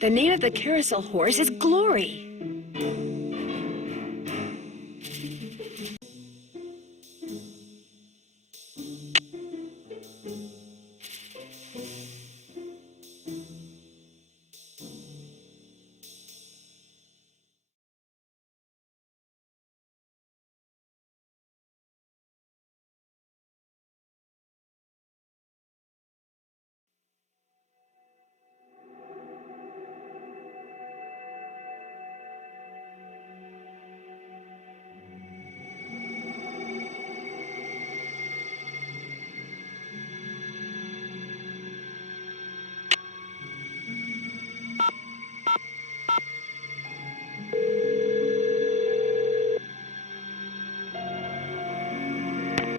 The name of the carousel horse is Glory.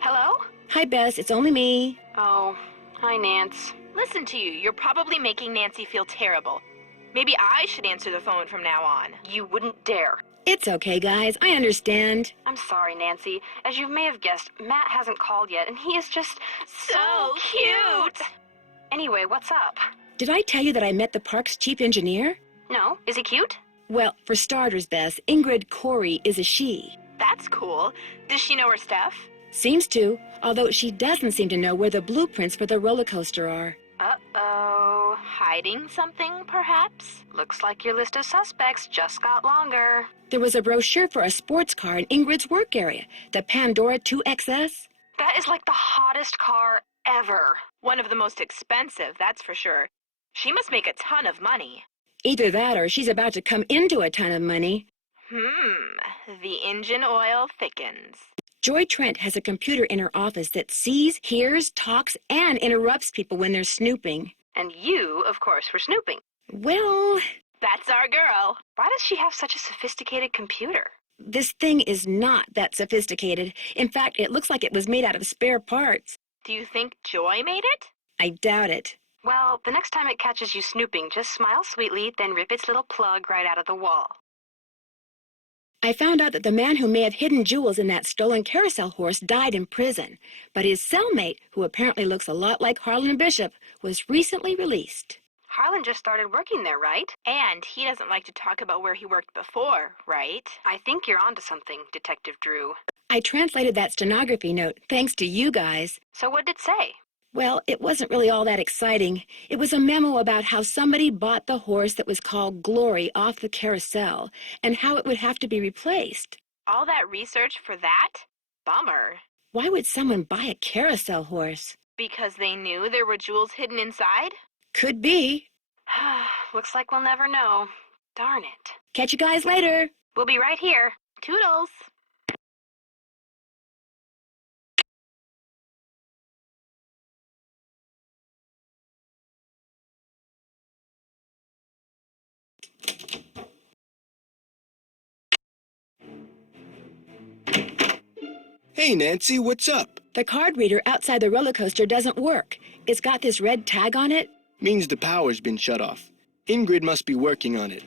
Hello? Hi, Bess. It's only me. Oh, hi, Nance. Listen to you. You're probably making Nancy feel terrible. Maybe I should answer the phone from now on. You wouldn't dare. It's okay, guys. I understand. I'm sorry, Nancy. As you may have guessed, Matt hasn't called yet, and he is just so cute. Anyway, what's up? Did I tell you that I met the park's chief engineer? No? Is he cute? Well, for starters, Bess, Ingrid Corey is a she. That's cool. Does she know her stuff? Seems to, although she doesn't seem to know where the blueprints for the roller coaster are. Uh-oh. Hiding something, perhaps? Looks like your list of suspects just got longer. There was a brochure for a sports car in Ingrid's work area, the Pandora 2XS. That is like the hottest car ever. One of the most expensive, that's for sure. She must make a ton of money. Either that or she's about to come into a ton of money. The engine oil thickens. Joy Trent has a computer in her office that sees, hears, talks, and interrupts people when they're snooping. And you, of course, were snooping. Well, That's our girl. Why does she have such a sophisticated computer? this thing is not that sophisticated. In fact, it looks like it was made out of spare parts. Do you think Joy made it? I doubt it. Well, the next time it catches you snooping, just smile sweetly, then rip its little plug right out of the wall. I found out that the man who may have hidden jewels in that stolen carousel horse died in prison, but his cellmate, who apparently looks a lot like Harlan Bishop, was recently released. Harlan just started working there, right? And he doesn't like to talk about where he worked before, right? I think you're onto something, Detective Drew. I translated that stenography note thanks to you guys. So what did it say? Well, it wasn't really all that exciting. It was a memo about how somebody bought the horse that was called Glory off the Carousel and how it would have to be replaced. All that research for that? Bummer. Why would someone buy a carousel horse? Because they knew there were jewels hidden inside? Could be. Looks like we'll never know. Darn it. Catch you guys later. We'll be right here. Toodles. Hey, Nancy, what's up? The card reader outside the roller coaster doesn't work. It's got this red tag on it. Means the power's been shut off. Ingrid must be working on it.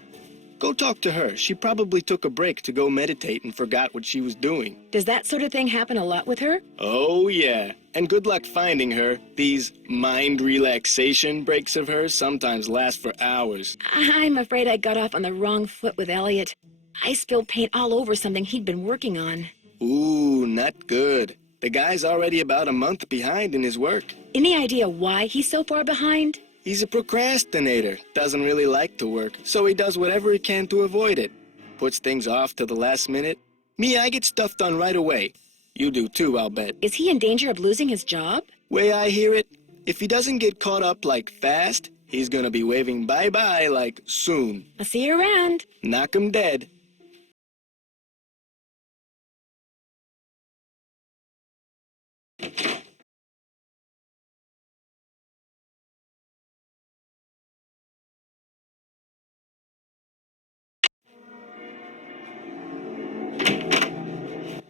Go talk to her. She probably took a break to go meditate and forgot what she was doing. Does that sort of thing happen a lot with her? Oh, yeah. And good luck finding her. These mind relaxation breaks of hers sometimes last for hours. I'm afraid I got off on the wrong foot with Elliot. I spilled paint all over something he'd been working on. Ooh, not good. The guy's already about a month behind in his work. Any idea why he's so far behind? He's a procrastinator. Doesn't really like to work, so he does whatever he can to avoid it. Puts things off to the last minute. Me, I get stuff done right away. You do too, I'll bet. Is he in danger of losing his job? Way I hear it, if he doesn't get caught up like fast, he's gonna be waving bye-bye like soon. I'll see you around. Knock him dead.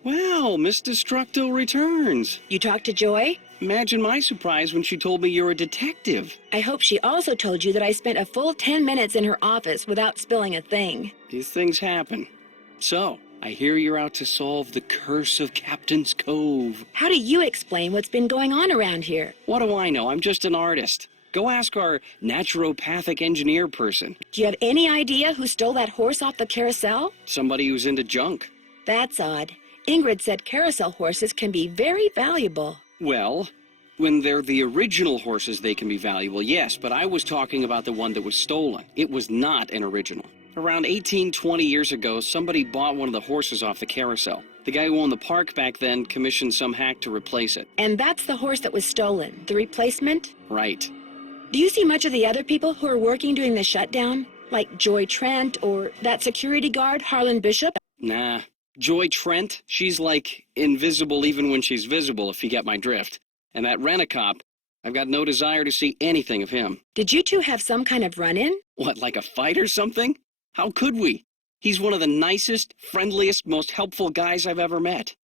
Well, Miss Destructo returns. You talked to Joy? Imagine my surprise when she told me you're a detective. I hope she also told you that I spent a full 10 minutes in her office without spilling a thing. These things happen. So, I hear you're out to solve the curse of Captain's Cove. How do you explain what's been going on around here? What do I know? I'm just an artist. Go ask our naturopathic engineer person. Do you have any idea who stole that horse off the carousel? Somebody who's into junk. That's odd. Ingrid said carousel horses can be very valuable. Well, when they're the original horses, they can be valuable, yes, but I was talking about the one that was stolen. It was not an original. Around 20 years ago, somebody bought one of the horses off the carousel. The guy who owned the park back then commissioned some hack to replace it. And that's the horse that was stolen, the replacement? Right. Do you see much of the other people who are working during the shutdown? Like Joy Trent or that security guard, Harlan Bishop? Nah. Joy Trent, she's like invisible even when she's visible, if you get my drift. And that rent-a-cop, I've got no desire to see anything of him. Did you two have some kind of run-in? What, like a fight or something? How could we? He's one of the nicest, friendliest, most helpful guys I've ever met.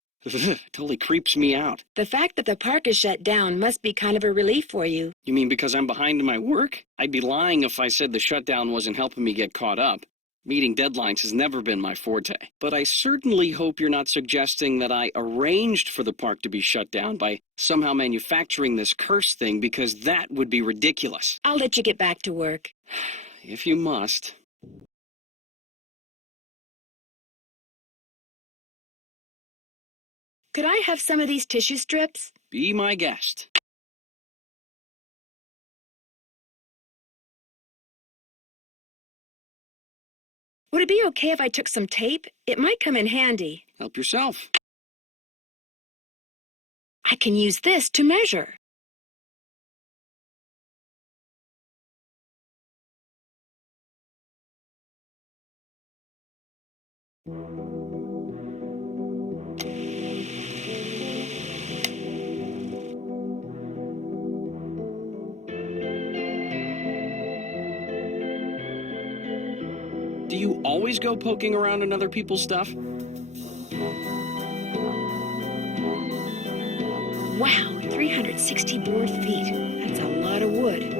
Totally creeps me out. The fact that the park is shut down must be kind of a relief for you. You mean because I'm behind in my work? I'd be lying if I said the shutdown wasn't helping me get caught up. Meeting deadlines has never been my forte. But I certainly hope you're not suggesting that I arranged for the park to be shut down by somehow manufacturing this curse thing, because that would be ridiculous. I'll let you get back to work. If you must. Could I have some of these tissue strips? Be my guest. Would it be okay if I took some tape? It might come in handy. Help yourself. I can use this to measure. Do you always go poking around in other people's stuff? Wow, 360 board feet. That's a lot of wood.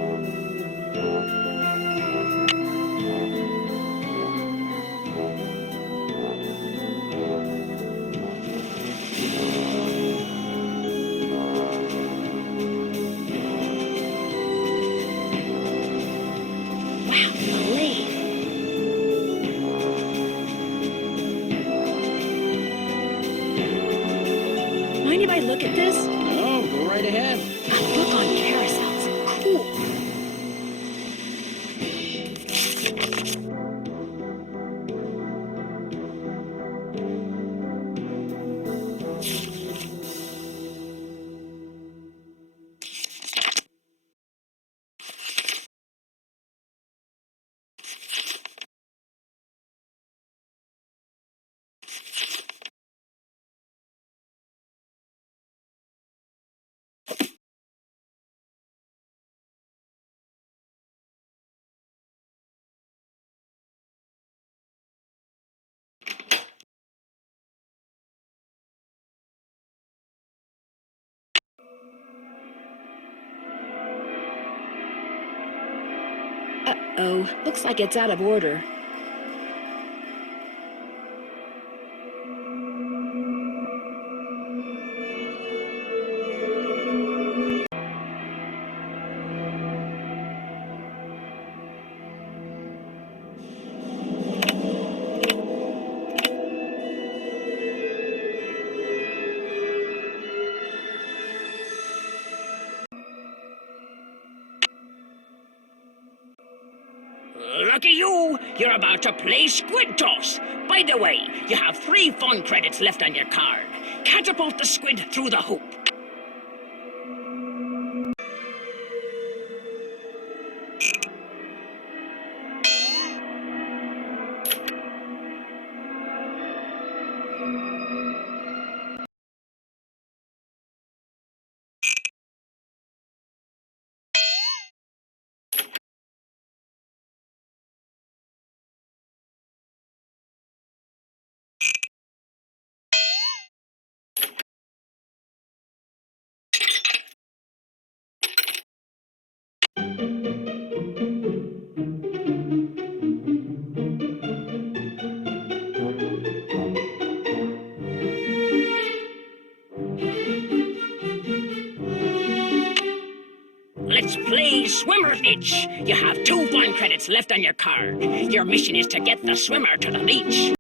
look at this? Oh, go right ahead. A book on carousels. Cool. Uh-oh, looks like it's out of order. Lucky you! You're about to play squid toss. By the way, you have 3 fun credits left on your card. Catapult the squid through the hoop. Let's play swimmer's itch. You have 2 fun credits left on your card. Your mission is to get the swimmer to the beach.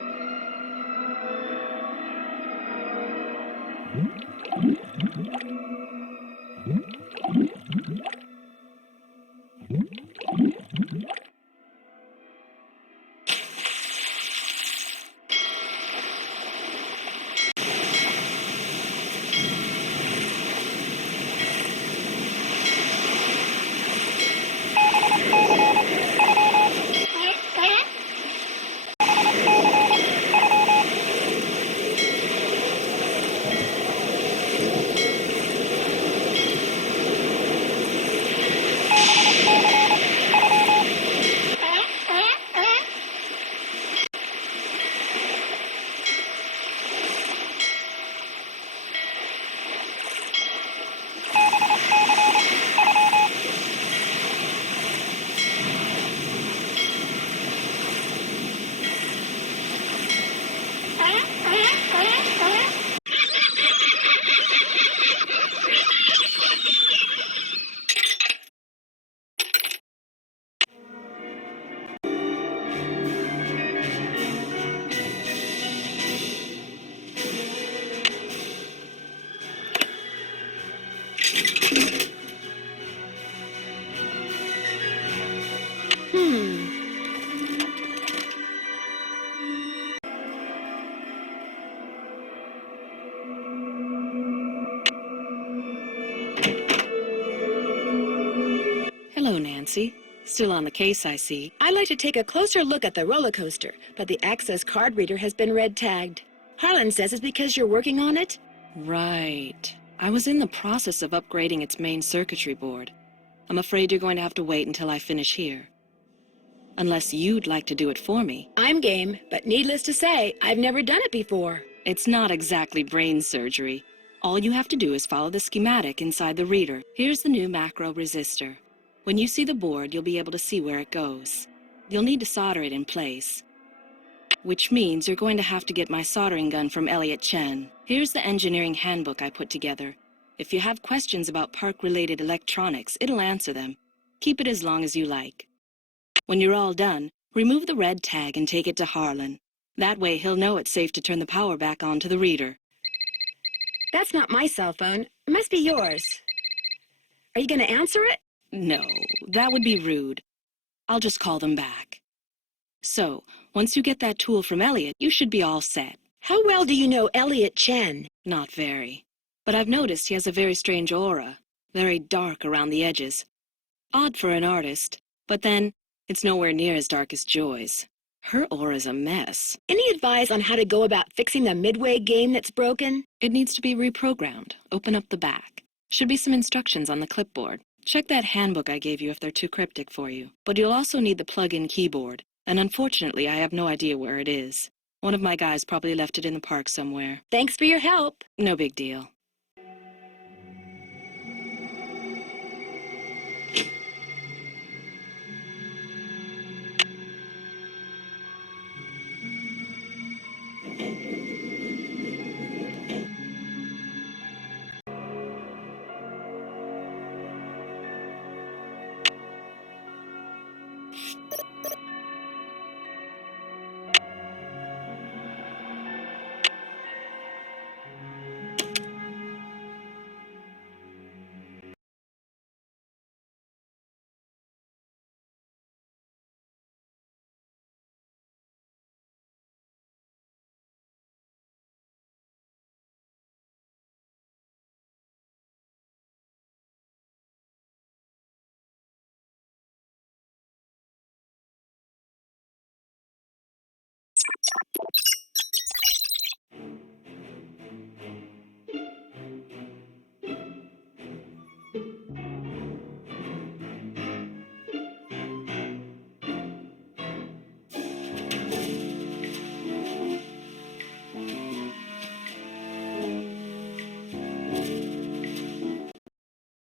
Hello, Nancy. Still on the case, I see. I'd like to take a closer look at the roller coaster, but the access card reader has been red tagged. Harlan says it's because you're working on it? Right. I was in the process of upgrading its main circuitry board. I'm afraid you're going to have to wait until I finish here. Unless you'd like to do it for me. I'm game, but needless to say, I've never done it before. It's not exactly brain surgery. All you have to do is follow the schematic inside the reader. Here's the new macro resistor. When you see the board, you'll be able to see where it goes. You'll need to solder it in place. Which means you're going to have to get my soldering gun from Elliot Chen. Here's the engineering handbook I put together. If you have questions about park-related electronics, it'll answer them. Keep it as long as you like. When you're all done, remove the red tag and take it to Harlan. That way he'll know it's safe to turn the power back on to the reader. That's not my cell phone. It must be yours. Are you going to answer it? No, that would be rude. I'll just call them back. So, once you get that tool from Elliot, you should be all set. How well do you know Elliot Chen? Not very. But I've noticed he has a very strange aura, very dark around the edges. Odd for an artist, but then it's nowhere near as dark as Joy's. Her aura's a mess. Any advice on how to go about fixing the Midway game that's broken? It needs to be reprogrammed. Open up the back. Should be some instructions on the clipboard. Check that handbook I gave you if they're too cryptic for you. But you'll also need the plug-in keyboard, and unfortunately I have no idea where it is. One of my guys probably left it in the park somewhere. Thanks for your help. No big deal.